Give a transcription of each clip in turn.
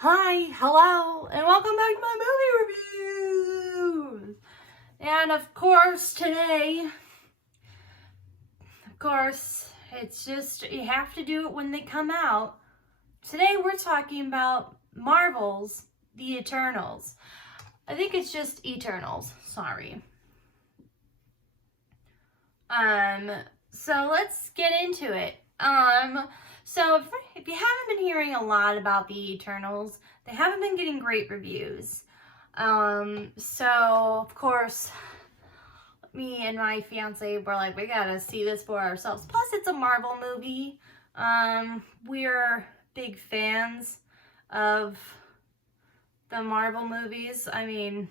Hi, hello, and welcome back to my movie reviews. And of course, today, it's just, you have to do it when they come out. Today, we're talking about Marvel's The Eternals. I think it's just Eternals, sorry. So let's get into it. So if you haven't been hearing a lot about the Eternals, they haven't been getting great reviews. So of course, me and my fiance were like, we gotta see this for ourselves. Plus, it's a Marvel movie. We're big fans of the Marvel movies. I mean,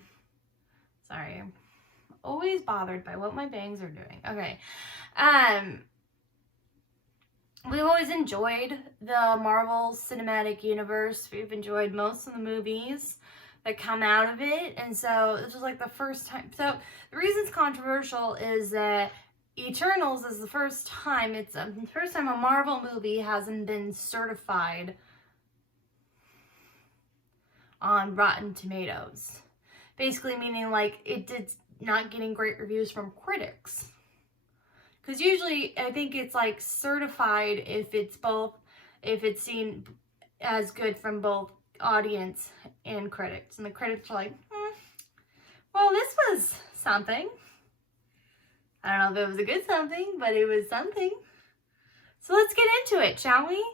sorry, I'm always bothered by what my bangs are doing. Okay. We've always enjoyed the Marvel Cinematic Universe. We've enjoyed most of the movies that come out of it. And so this was like the first time. So the reason it's controversial is that Eternals is the first time, it's the first time a Marvel movie hasn't been certified on Rotten Tomatoes. Basically meaning like it did not getting great reviews from critics. Because usually, I think it's like certified if it's seen as good from both audience and critics. And the critics are like, well, this was something. I don't know if it was a good something, but it was something. So let's get into it, shall we?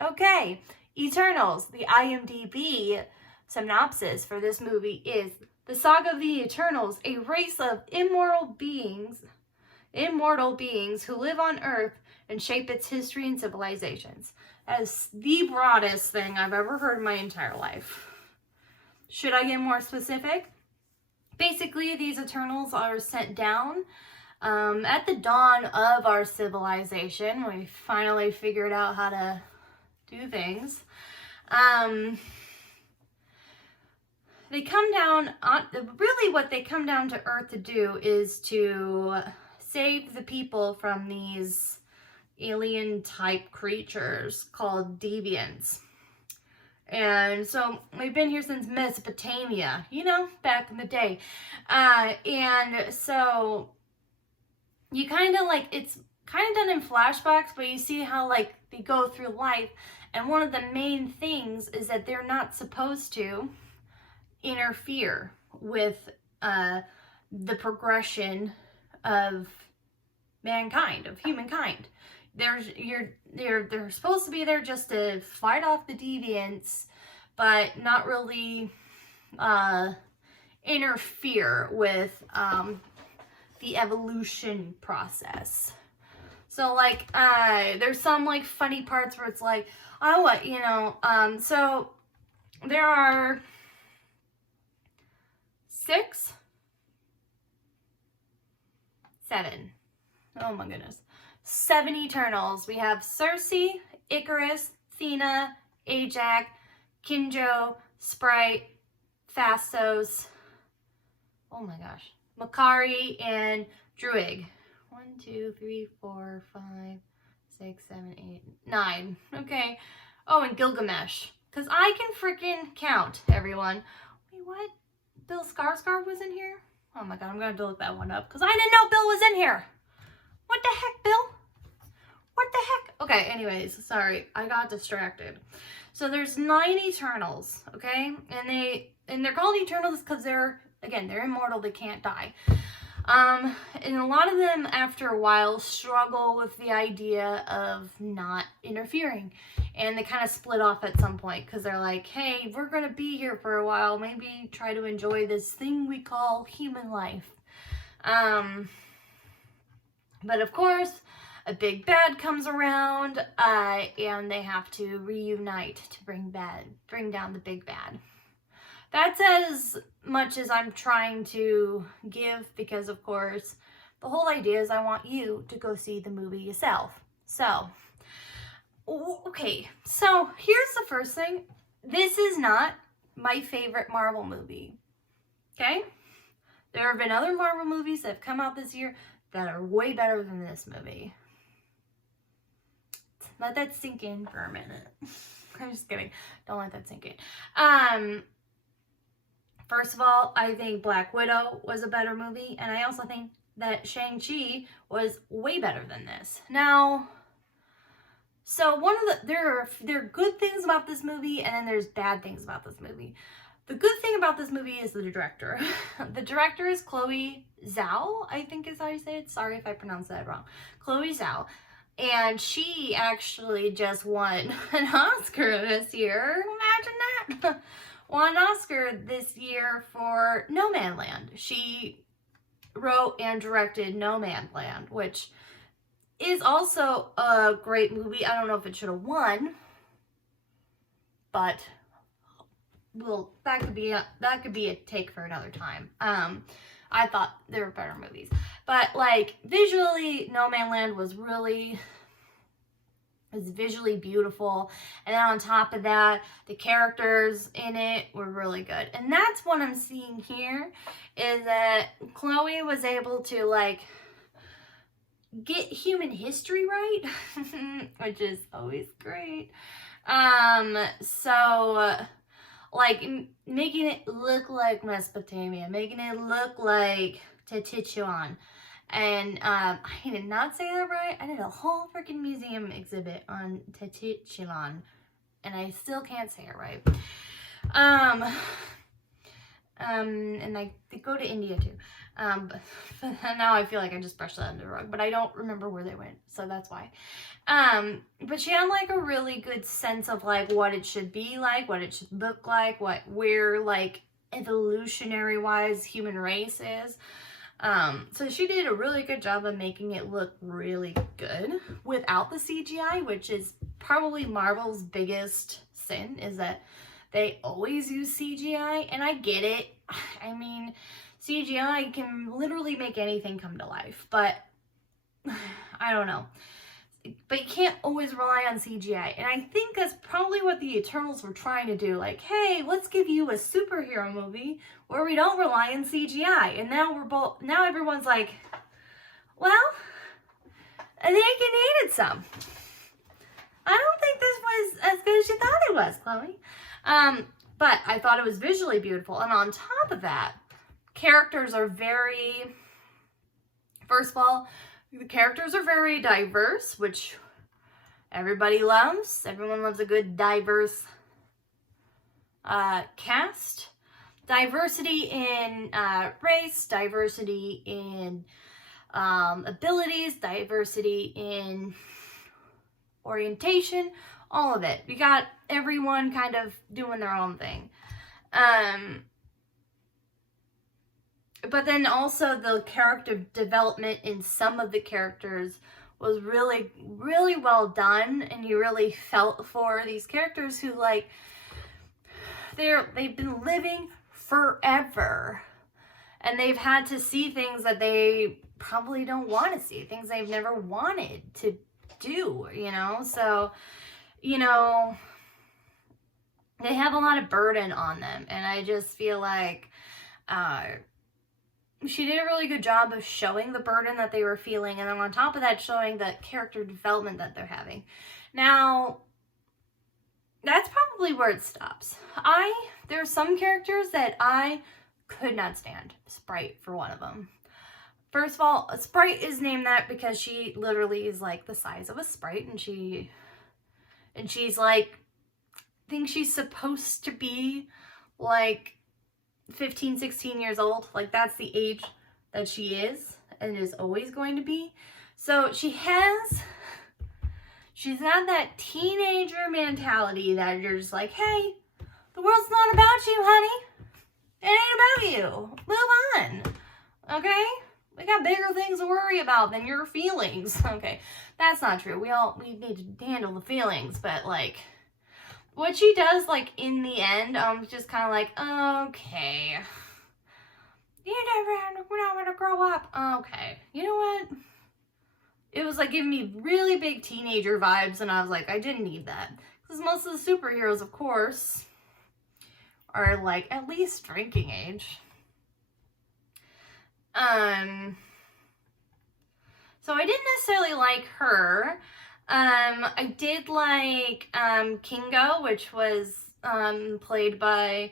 Okay, Eternals, the IMDb synopsis for this movie is, the saga of the Eternals, a race of immortal beings who live on Earth and shape its history and civilizations. That is the broadest thing I've ever heard in my entire life. Should I get more specific? Basically, these Eternals are sent down at the dawn of our civilization. We finally figured out how to do things. They come down, really what they come down to Earth to do is to save the people from these alien type creatures called deviants. And so we've been here since Mesopotamia, back in the day. And so you kind of like, it's kind of done in flashbacks, but you see how like they go through life. And one of the main things is that they're not supposed to interfere with the progression of mankind, of humankind. They're supposed to be there just to fight off the deviants, but not really interfere with the evolution process. So like there's some like funny parts where it's like, so there are 7 Eternals. We have Cersei, Icarus, Thena, Ajax, Kinjo, Sprite, Phastos, oh my gosh, Makari, and Druig. 1, 2, 3, 4, 5, 6, 7, 8, 9. Okay. Oh, and Gilgamesh. Because I can freaking count, everyone. Wait, what? Bill Skarsgård was in here? Oh my god, I'm going to look that one up. Because I didn't know Bill was in here. What the heck, Bill? What the heck? Okay, anyways, sorry. I got distracted. So there's 9 Eternals, okay? And they're called Eternals because they're immortal. They can't die. And a lot of them, after a while, struggle with the idea of not interfering. And they kind of split off at some point because they're like, hey, we're going to be here for a while. Maybe try to enjoy this thing we call human life. But of course, a big bad comes around, and they have to reunite to bring down the big bad. That's as much as I'm trying to give, because of course, the whole idea is I want you to go see the movie yourself. So, okay, so here's the first thing. This is not my favorite Marvel movie, okay? There have been other Marvel movies that have come out this year that are way better than this movie. Let that sink in for a minute. I'm just kidding. Don't let that sink in. First of all, I think Black Widow was a better movie, and I also think that Shang-Chi was way better than this. Now, so one of the there are good things about this movie, and then there's bad things about this movie. The good thing about this movie is the director. The director is Chloe Zhao, I think is how you say it. Sorry if I pronounced that wrong. Chloe Zhao. And she actually just won an Oscar this year. Imagine that. Won an Oscar this year for No Man Land. She wrote and directed No Man Land, which is also a great movie. I don't know if it should have won, but well, that could be a take for another time. I thought there were better movies, but like visually, No Man Land was visually beautiful, and then on top of that, the characters in it were really good. And that's what I'm seeing here, is that Chloe was able to like get human history right, which is always great. So like making it look like Mesopotamia, making it look like Tetichuan. And I did not say that right. I did a whole freaking museum exhibit on Tetichuan, and I still can't say it right. And they go to India too. But now I feel like I just brushed that under the rug, but I don't remember where they went, so that's why. But she had like a really good sense of like what it should be like, what it should look like, where like evolutionary wise human race is. So she did a really good job of making it look really good without the CGI, which is probably Marvel's biggest sin, is that they always use CGI, and I get it. I mean, CGI can literally make anything come to life, but I don't know. But you can't always rely on CGI, and I think that's probably what the Eternals were trying to do. Like, hey, let's give you a superhero movie where we don't rely on CGI. And now everyone's like, well, I think you needed some. I don't think this was as good as you thought it was, Chloe. But I thought it was visually beautiful, and on top of that, characters are first of all, the characters are very diverse, which everybody loves. Everyone loves a good diverse cast. Diversity in race, diversity in abilities, diversity in orientation, all of it. You got everyone kind of doing their own thing. But then also the character development in some of the characters was really, really well done. And you really felt for these characters who like, they've been living forever. And they've had to see things that they probably don't want to see. Things they've never wanted to do, you know? So, you know, they have a lot of burden on them. And I just feel like, she did a really good job of showing the burden that they were feeling, and then on top of that, showing the character development that they're having. Now, that's probably where it stops. There are some characters that I could not stand. Sprite, for one of them. First of all, Sprite is named that because she literally is like the size of a Sprite, and she's like, I think she's supposed to be like 15, 16 years old. Like, that's the age that she is and is always going to be. So she's got that teenager mentality that you're just like, hey, the world's not about you, honey. It ain't about you. Move on. Okay? We got bigger things to worry about than your feelings. Okay, that's not true. We need to handle the feelings, but like, what she does, like, in the end, just kind of like, okay, we're not gonna grow up. Okay, you know what? It was, like, giving me really big teenager vibes, and I was like, I didn't need that. Because most of the superheroes, of course, are, like, at least drinking age. So I didn't necessarily like her. I did like Kingo, which was played by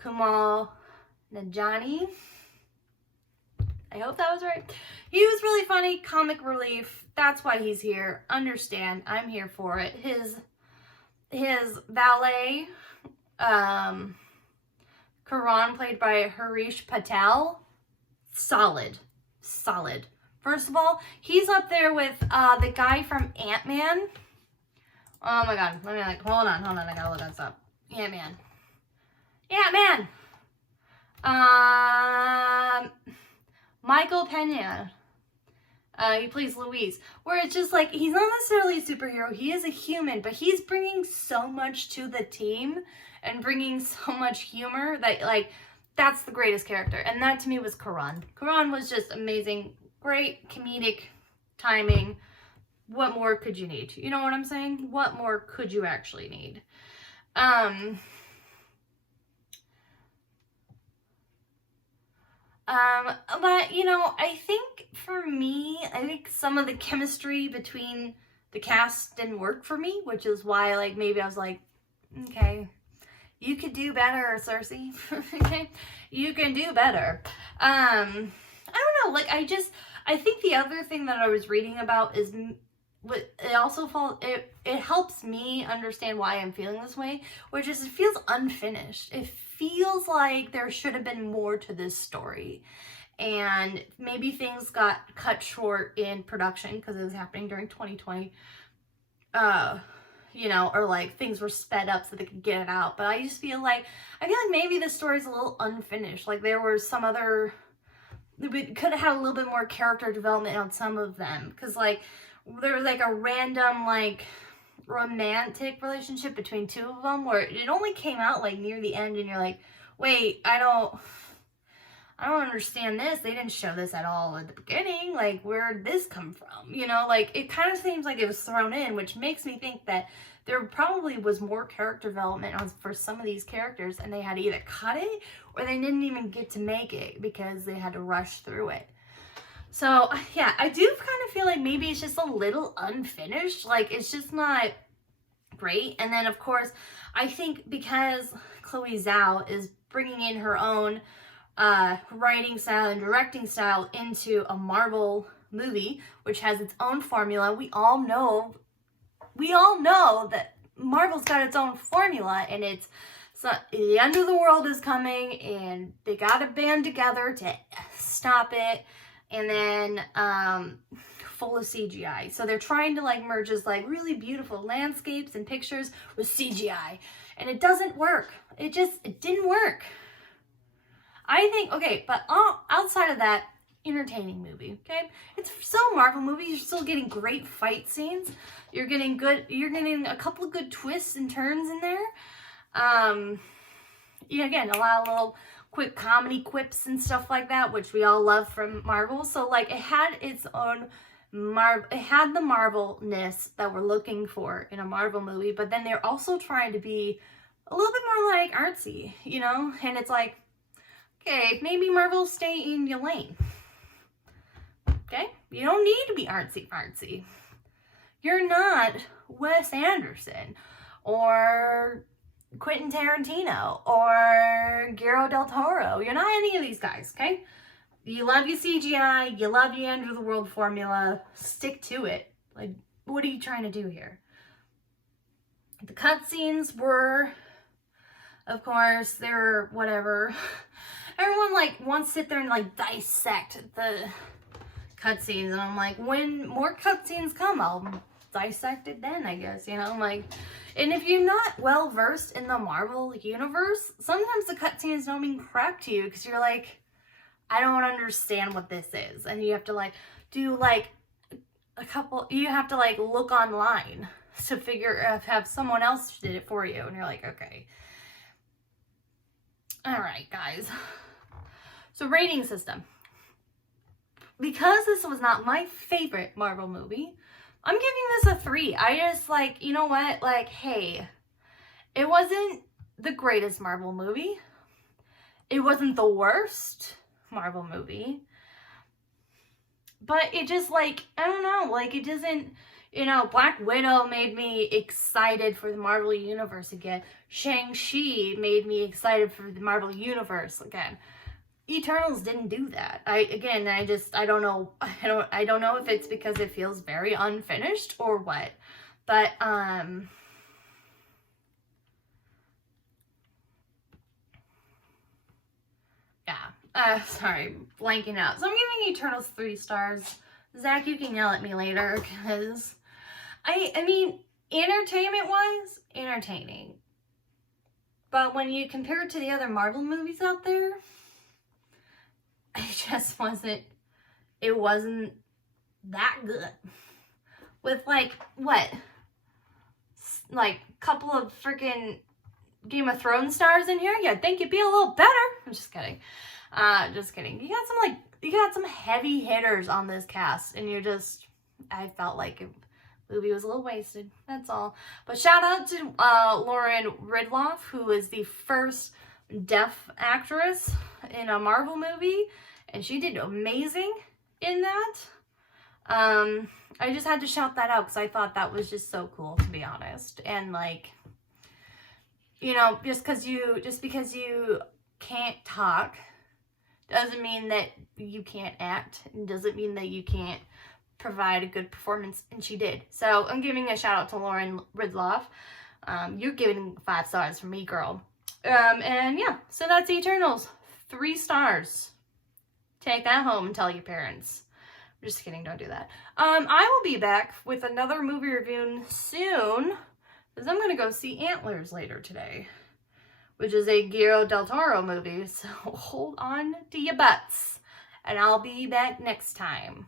Kumail Nanjiani. I hope that was right. He was really funny, comic relief. That's why he's here. Understand, I'm here for it. His valet, Karan, played by Harish Patel, solid. First of all, he's up there with the guy from Ant-Man. Oh my god, let me hold on, I gotta look this up. Ant-Man. Michael Pena. He plays Luis. Where it's just like, he's not necessarily a superhero, he is a human, but he's bringing so much to the team and bringing so much humor that, like, that's the greatest character. And that to me was Karan. Karan was just amazing. Great comedic timing. What more could you need? You know what I'm saying? What more could you actually need? But, you know, I think for me, I think some of the chemistry between the cast didn't work for me, which is why, like, maybe I was like, okay, you could do better, Cersei. Okay, you can do better. I don't know, like, I think the other thing that I was reading about is, it helps me understand why I'm feeling this way, which is it feels unfinished. It feels like there should have been more to this story, and maybe things got cut short in production because it was happening during 2020, you know, or like things were sped up so they could get it out. But I just feel like maybe the story's a little unfinished. Like there were some other, we could have had a little bit more character development on some of them, because like there was like a random like romantic relationship between two of them where it only came out like near the end, and you're like, wait, I don't understand this. They didn't show this at all at the beginning. Like, where did this come from? You know, like, it kind of seems like it was thrown in, which makes me think that there probably was more character development for some of these characters, and they had to either cut it or they didn't even get to make it because they had to rush through it. So, yeah, I do kind of feel like maybe it's just a little unfinished. Like, it's just not great. And then, of course, I think because Chloe Zhao is bringing in her own writing style and directing style into a Marvel movie, which has its own formula. We all know that Marvel's got its own formula, and it's so the end of the world is coming, and they gotta band together to stop it. And then full of CGI. So they're trying to like merge this like really beautiful landscapes and pictures with CGI, and it doesn't work. It didn't work. I think, okay, but outside of that, entertaining movie, okay? It's still a Marvel movie. You're still getting great fight scenes. You're getting a couple of good twists and turns in there. Again, a lot of little quick comedy quips and stuff like that, which we all love from Marvel. So like it had its own it had the Marvel-ness that we're looking for in a Marvel movie, but then they're also trying to be a little bit more like artsy, you know? And it's like, okay, maybe Marvel, stay in your lane. Okay? You don't need to be artsy. You're not Wes Anderson or Quentin Tarantino or Guillermo del Toro. You're not any of these guys, okay? You love your CGI, you love your end of the world formula, stick to it. Like, what are you trying to do here? The cutscenes were, of course, they're whatever. Everyone like wants to sit there and like dissect the cutscenes, and I'm like, when more cutscenes come, I'll dissect it then, I guess, you know? I'm like, and if you're not well versed in the Marvel universe, sometimes the cutscenes don't mean crap to you, because you're like, I don't understand what this is. And you have to like do like you have to like look online to have someone else did it for you. And you're like, okay. All right, guys. So rating system. Because this was not my favorite Marvel movie, I'm giving this a 3. I just like, you know what? Like, hey, it wasn't the greatest Marvel movie. It wasn't the worst Marvel movie, but it just like, I don't know, like it You know, Black Widow made me excited for the Marvel Universe again. Shang-Chi made me excited for the Marvel Universe again. Eternals didn't do that. I don't know. I don't know if it's because it feels very unfinished or what. But yeah. Sorry, blanking out. So I'm giving Eternals 3 stars. Zach, you can yell at me later because I mean, entertainment-wise, entertaining. But when you compare it to the other Marvel movies out there, it wasn't that good. With like, what? Like, couple of freaking Game of Thrones stars in here? You'd think you'd be a little better. I'm just kidding. Just kidding. You got some heavy hitters on this cast, and I felt like the movie was a little wasted. That's all. But shout out to Lauren Ridloff, who is the first deaf actress in a Marvel movie, and she did amazing in that. I just had to shout that out because I thought that was just so cool, to be honest. And like, you know, just because you can't talk doesn't mean that you can't act. It doesn't mean that you can't provide a good performance, and she did. So I'm giving a shout out to Lauren Ridloff. You're giving 5 stars from me, girl. And yeah, so that's Eternals. 3 stars. Take that home and tell your parents. I'm just kidding, don't do that. I will be back with another movie review soon, because I'm going to go see Antlers later today, which is a Guillermo del Toro movie, so hold on to your butts, and I'll be back next time.